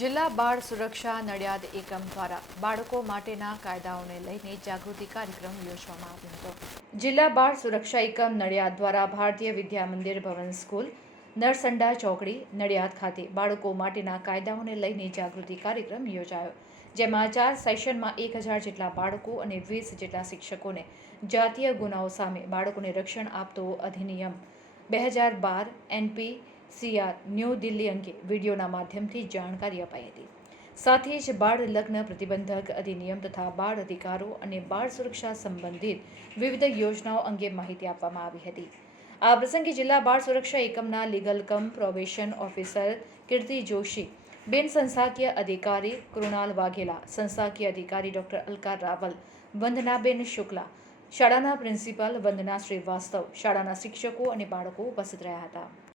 જિલ્લા બાળ સુરક્ષા નડિયાદ એકમ દ્વારા બાળકો માટેના કાયદાઓને લઈને જાગૃતિ કાર્યક્રમ યોજવામાં આવ્યો હતો. જિલ્લા બાળ સુરક્ષા એકમ નડિયાદ દ્વારા ભારતીય વિદ્યા મંદિર ભવન સ્કૂલ, નરસંડા ચોકડી, નડિયાદ ખાતે બાળકો માટેના કાયદાઓને લઈને જાગૃતિ કાર્યક્રમ યોજાયો, જેમાં ચાર સેશનમાં એક હજાર જેટલા બાળકો અને વીસ જેટલા શિક્ષકોને જાતીય ગુનાઓ સામે બાળકોને રક્ષણ આપતો અધિનિયમ બે હજાર બાર એનપી સીઆર ન્યૂ દિલ્હી અંગે વિડીયોના માધ્યમથી જાણકારી અપાઈ હતી. સાથે જ બાળ લગ્ન પ્રતિબંધક અધિનિયમ તથા બાળ અધિકારો અને બાળ સુરક્ષા સંબંધિત વિવિધ યોજનાઓ અંગે માહિતી આપવામાં આવી હતી. આ પ્રસંગે જિલ્લા બાળ સુરક્ષા એકમના legal cum probation officer Kirti Joshi, બિન સંસ્થાકીય અધિકારી કૃણાલ વાઘેલા સંસ્થાકીય અધિકારી ડોક્ટર અલકા રાવલ, વંદનાબેન શુક્લા શાળાના પ્રિન્સિપાલ વંદના શ્રીવાસ્તવ. શાળાના શિક્ષકો અને બાળકો ઉપસ્થિત રહ્યા હતા.